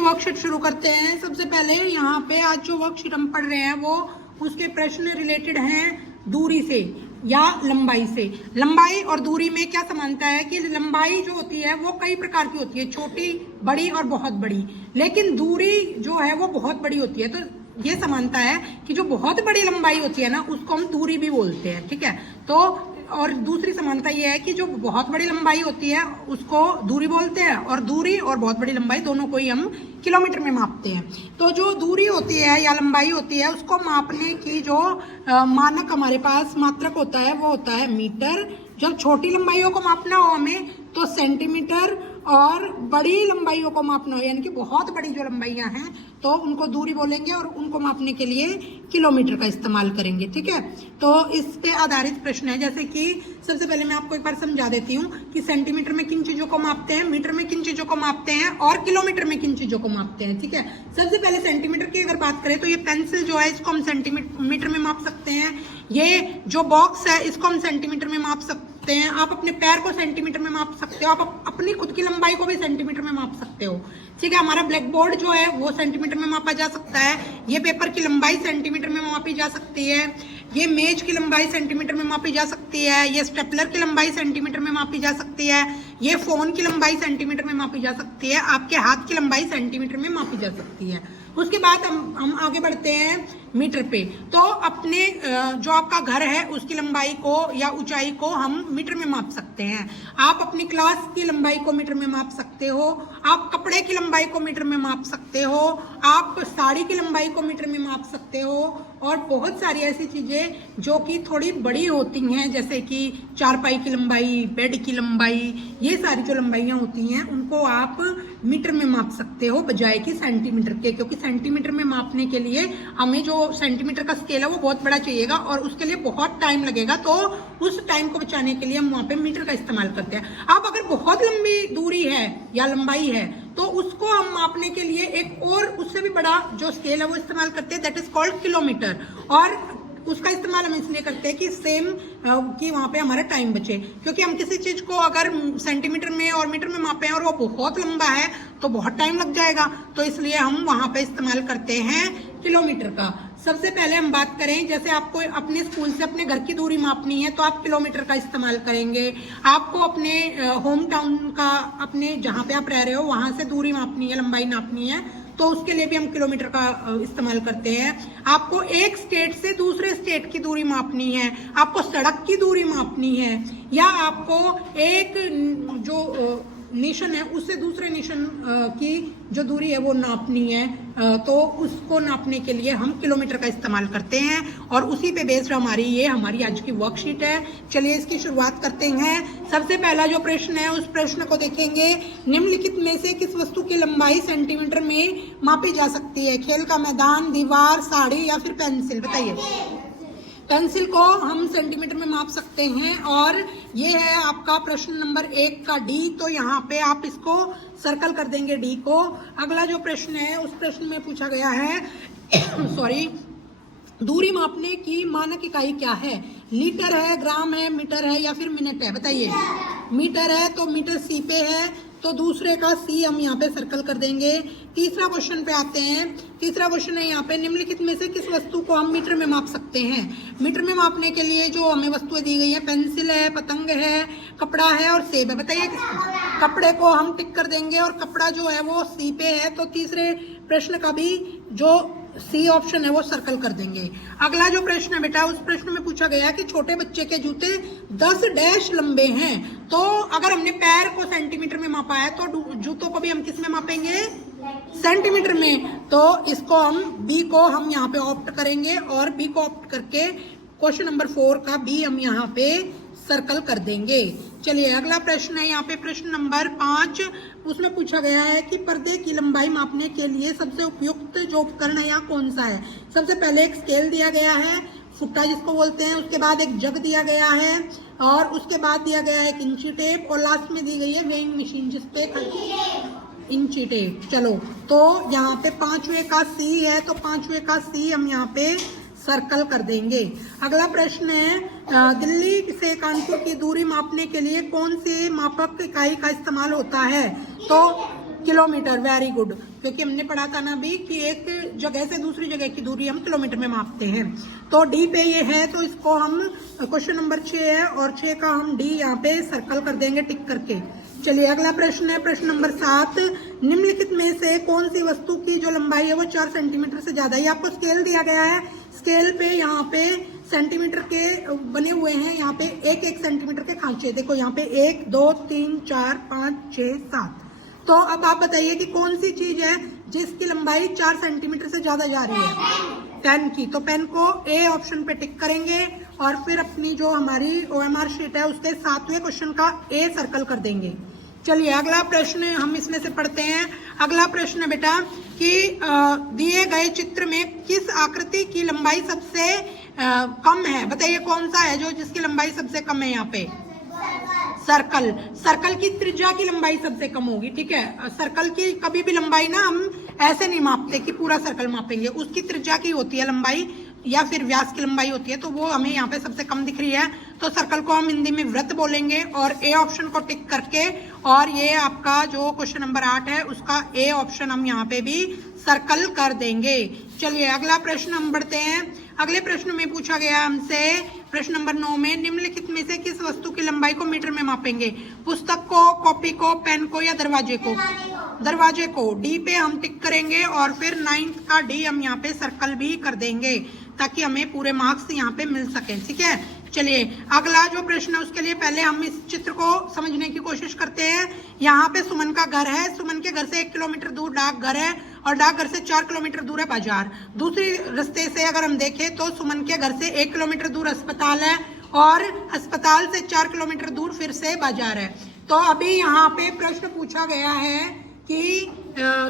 के वर्कशीट शुरू करते हैं। सबसे पहले यहाँ पे आज जो वर्कशीट हम पढ़ रहे हैं वो उसके प्रश्न रिलेटेड हैं दूरी से या लंबाई से। लंबाई और दूरी में क्या समानता है कि लंबाई जो होती है वो कई प्रकार की होती है, छोटी, बड़ी और बहुत बड़ी, लेकिन दूरी जो है वो बहुत बड़ी होती है। तो ये समानता है कि जो बहुत बड़ी लंबाई होती है ना उसको हम दूरी भी बोलते हैं, ठीक है। तो और दूसरी समानता ये है कि जो बहुत बड़ी लंबाई होती है उसको दूरी बोलते हैं, और दूरी और बहुत बड़ी लंबाई दोनों को ही हम किलोमीटर में मापते हैं। तो जो दूरी होती है या लंबाई होती है उसको मापने की जो मानक हमारे पास मात्रक होता है वो होता है मीटर। जब छोटी लंबाइयों को मापना हो हमें तो सेंटीमीटर, और बड़ी लंबाइयों को मापना हो यानी कि बहुत बड़ी जो लंबाइयां हैं तो उनको दूरी बोलेंगे, और उनको मापने के लिए किलोमीटर का इस्तेमाल करेंगे, ठीक है। तो इस पे आधारित प्रश्न है, जैसे कि सबसे पहले मैं आपको एक बार समझा देती हूँ कि सेंटीमीटर में किन चीजों को मापते हैं, मीटर में किन चीजों को मापते हैं और किलोमीटर में किन चीजों को मापते हैं, ठीक है। सबसे पहले सेंटीमीटर की अगर बात करें तो ये पेंसिल जो है इसको हम सेंटीमीटर में माप सकते हैं। ये जो बॉक्स है इसको हम सेंटीमीटर में माप सकते हैं। आप अपने पैर को सेंटीमीटर में माप सकते हो, आप अपनी खुद की लंबाई को भी सेंटीमीटर में माप सकते हो, ठीक है। हमारा ब्लैक बोर्ड जो है वो सेंटीमीटर में मापा जा सकता है। ये पेपर की लंबाई सेंटीमीटर में मापी जा सकती है। ये मेज की लंबाई सेंटीमीटर में मापी जा सकती है। ये स्टेपलर की लंबाई सेंटीमीटर में मापी जा सकती है। ये फोन की लंबाई सेंटीमीटर में मापी जा सकती है। आपके हाथ की लंबाई सेंटीमीटर में मापी जा सकती है। उसके बाद हम आगे बढ़ते हैं मीटर पे। तो अपने जो आपका घर है उसकी लंबाई को या ऊंचाई को हम मीटर में माप सकते हैं। आप अपनी क्लास की लंबाई को मीटर में माप सकते हो। आप कपड़े की लंबाई को मीटर में माप सकते हो। आप साड़ी की लंबाई को मीटर में माप सकते हो। और बहुत सारी ऐसी चीजें जो कि थोड़ी बड़ी होती हैं, जैसे कि चारपाई की लंबाई, बेड की लंबाई, ये सारी जो लंबाइयां होती हैं उनको आप मीटर में माप सकते हो बजाय कि सेंटीमीटर के, क्योंकि सेंटीमीटर में मापने के लिए हमें जो सेंटीमीटर का स्केल है वो बहुत बड़ा चाहिएगा और उसके लिए बहुत टाइम लगेगा। तो उस टाइम को बचाने के लिए हम वहां पे मीटर का इस्तेमाल करते हैं। अब अगर बहुत लंबी दूरी है या लंबाई है तो उसको हम मापने के लिए एक और उससे भी बड़ा जो स्केल है वो इस्तेमाल करते हैं, दैट इज कॉल्ड किलोमीटर। और उसका इस्तेमाल हम इसलिए करते हैं कि सेम कि वहां पे हमारा टाइम बचे, क्योंकि हम किसी चीज को अगर सेंटीमीटर में और मीटर में मापे और वो बहुत लंबा है तो बहुत टाइम लग जाएगा, तो इसलिए हम वहां पे इस्तेमाल करते हैं किलोमीटर का। सबसे पहले हम बात करें, जैसे आपको अपने स्कूल से अपने घर की दूरी मापनी है तो आप किलोमीटर का इस्तेमाल करेंगे। आपको अपने होम टाउन का, अपने जहाँ पे आप रह रहे हो वहां से दूरी मापनी है, लंबाई नापनी है, तो उसके लिए भी हम किलोमीटर का इस्तेमाल करते हैं। आपको एक स्टेट से दूसरे स्टेट की दूरी मापनी है, आपको सड़क की दूरी मापनी है, या आपको एक जो नेशन है उससे दूसरे नेशन की जो दूरी है वो नापनी है, तो उसको नापने के लिए हम किलोमीटर का इस्तेमाल करते हैं। और उसी पे बेस्ड हमारी आज की वर्कशीट है। चलिए इसकी शुरुआत करते हैं। सबसे पहला जो प्रश्न है उस प्रश्न को देखेंगे। निम्नलिखित में से किस वस्तु की लंबाई सेंटीमीटर में मापी जा सकती है? खेल का मैदान, दीवार, साड़ी या फिर पेंसिल? बताइए। पेंसिल को हम सेंटीमीटर में माप सकते हैं। और ये है आपका प्रश्न नंबर 1 का डी, तो यहाँ पे आप इसको सर्कल कर देंगे डी को। अगला जो प्रश्न है उस प्रश्न में पूछा गया है सॉरी, दूरी मापने की मानक इकाई क्या है? लीटर है, ग्राम है, मीटर है या फिर मिनट है? बताइए। मीटर है तो मीटर सी पे है, तो दूसरे का सी हम यहाँ पे सर्कल कर देंगे। तीसरा क्वेश्चन पे आते हैं। तीसरा क्वेश्चन है यहाँ पे, निम्नलिखित में से किस वस्तु को हम मीटर में माप सकते हैं? मीटर में मापने के लिए जो हमें वस्तुएं दी गई है, पेंसिल है, पतंग है, कपड़ा है और सेब है। बताइए। कपड़े को हम टिक कर देंगे और कपड़ा जो है वो सी पे है, तो तीसरे प्रश्न का भी जो सी ऑप्शन है वो सर्कल कर देंगे। अगला जो प्रश्न है बेटा, उस प्रश्न में पूछा गया कि छोटे बच्चे के जूते 10 डैश लंबे हैं। तो अगर हमने पैर को सेंटीमीटर में मापा है तो जूतों को भी हम किस में मापेंगे? सेंटीमीटर में। तो इसको हम बी को हम यहाँ पे ऑप्ट करेंगे और बी को ऑप्ट करके क्वेश्चन नंबर 4 का बी हम यहाँ पे सर्कल कर देंगे। चलिए अगला प्रश्न है यहाँ पे प्रश्न नंबर 5। उसमें पूछा गया है कि पर्दे की लंबाई मापने के लिए सबसे उपयुक्त जो उपकरण है यहाँ कौन सा है? सबसे पहले एक स्केल दिया गया है, फुट्टा जिसको बोलते हैं, उसके बाद एक जग दिया गया है, और उसके बाद दिया गया है एक इंची टेप, और लास्ट में दी गई है वेइंग मशीन जिसपे इंची टेप। चलो तो यहाँ पे 5वें का सी है, तो 5वें का सी हम यहाँ पे सर्कल कर देंगे। अगला प्रश्न है, दिल्ली से कानपुर की दूरी मापने के लिए कौन से मापक इकाई का इस्तेमाल होता है? तो किलोमीटर, वेरी गुड, क्योंकि हमने पढ़ा था ना अभी कि एक जगह से दूसरी जगह की दूरी हम किलोमीटर में मापते हैं। तो डी पे ये है, तो इसको हम क्वेश्चन नंबर 6 है और 6 का हम डी यहाँ पे सर्कल कर देंगे टिक करके। चलिए अगला प्रश्न है प्रश्न नंबर 7, निम्नलिखित में से कौन सी वस्तु की जो लंबाई है वो 4 सेंटीमीटर से ज्यादा है। ये आपको स्केल दिया गया है, स्केल पे यहाँ पे सेंटीमीटर के बने हुए हैं, यहाँ पे 1-1 सेंटीमीटर के खांचे, देखो यहाँ पे 1 2 3 4 5 6 7। तो अब आप बताइए कि कौन सी चीज है जिसकी लंबाई 4 सेंटीमीटर से ज्यादा जा रही है? पेन की। तो पेन को ए ऑप्शन पे टिक करेंगे और फिर अपनी जो हमारी OMR शीट है उसके 7वें क्वेश्चन का ए सर्कल कर देंगे। चलिए अगला प्रश्न हम इसमें से पढ़ते हैं। अगला प्रश्न है बेटा कि दिए गए चित्र में किस आकृति की लंबाई सबसे कम है? बताइए कौन सा है जो जिसकी लंबाई सबसे कम है? यहाँ पे सर्कल। सर्कल की त्रिज्या की लंबाई सबसे कम होगी, ठीक है। सर्कल की कभी भी लंबाई ना हम ऐसे नहीं मापते कि पूरा सर्कल मापेंगे, उसकी त्रिज्या की होती है लंबाई या फिर व्यास की लंबाई होती है, तो वो हमें यहाँ पे सबसे कम दिख रही है। तो सर्कल को हम हिंदी में वृत्त बोलेंगे और ए ऑप्शन को टिक करके, और ये आपका जो क्वेश्चन नंबर 8 है उसका ए ऑप्शन हम यहाँ पे भी सर्कल कर देंगे। चलिए अगला प्रश्न हम बढ़ते हैं। अगले प्रश्न में पूछा गया हमसे प्रश्न नंबर 9 में निम्नलिखित में से किस वस्तु की लंबाई को मीटर में मापेंगे? पुस्तक को, कॉपी को, पेन को या दरवाजे को? दरवाजे को। डी पे हम टिक करेंगे और फिर 9th का डी हम यहाँ पे सर्कल भी कर देंगे ताकि हमें पूरे मार्क्स यहाँ पे मिल सके, ठीक है। चलिए अगला जो प्रश्न है उसके लिए पहले हम इस चित्र को समझने की कोशिश करते हैं। यहाँ पे सुमन का घर है, सुमन के घर से 1 किलोमीटर दूर डाक घर है और डाक घर से 4 किलोमीटर दूर है बाजार। दूसरी रास्ते से अगर हम देखें तो सुमन के घर से 1 किलोमीटर दूर अस्पताल है और अस्पताल से 4 किलोमीटर दूर फिर से बाजार है। तो अभी यहाँ पे प्रश्न पूछा गया है कि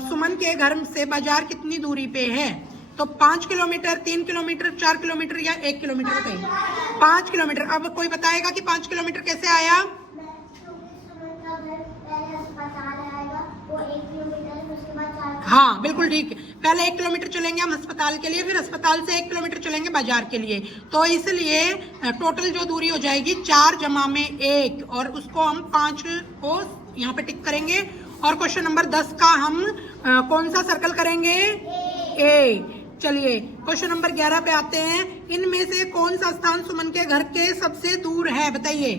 सुमन के घर से बाजार कितनी दूरी पे है? तो 5 किलोमीटर, 3 किलोमीटर, 4 किलोमीटर या 1 किलोमीटर बताइए। 5 किलोमीटर। अब कोई बताएगा कि 5 किलोमीटर कैसे आया? हाँ बिल्कुल ठीक, पहले 1 किलोमीटर चलेंगे हम अस्पताल के लिए, फिर अस्पताल से 1 किलोमीटर चलेंगे बाजार के लिए, तो इसलिए टोटल जो दूरी हो जाएगी 4 जमा में 1 और उसको हम 5 को यहाँ पे टिक करेंगे। और क्वेश्चन नंबर 10 का हम कौन सा सर्कल करेंगे? ए। चलिए क्वेश्चन नंबर 11 पे आते हैं। इनमें से कौन सा स्थान सुमन के घर के सबसे दूर है? बताइए।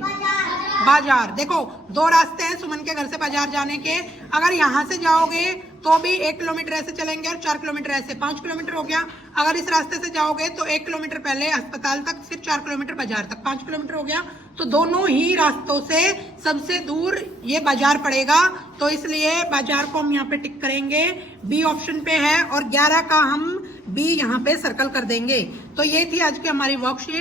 बाजार। देखो 2 रास्ते हैं सुमन के घर से बाजार जाने के। अगर यहाँ से जाओगे तो भी 1 किलोमीटर ऐसे चलेंगे और 4 किलोमीटर ऐसे, 5 किलोमीटर हो गया। अगर इस रास्ते से जाओगे तो 1 किलोमीटर पहले अस्पताल तक, फिर 4 किलोमीटर बाजार तक, 5 किलोमीटर हो गया। तो दोनों ही रास्तों से सबसे दूर ये बाजार पड़ेगा, तो इसलिए बाजार को हम यहाँ पे टिक करेंगे, बी ऑप्शन पे है और 11 का हम बी यहाँ पे सर्कल कर देंगे। तो ये थी आज की हमारी वर्कशीट।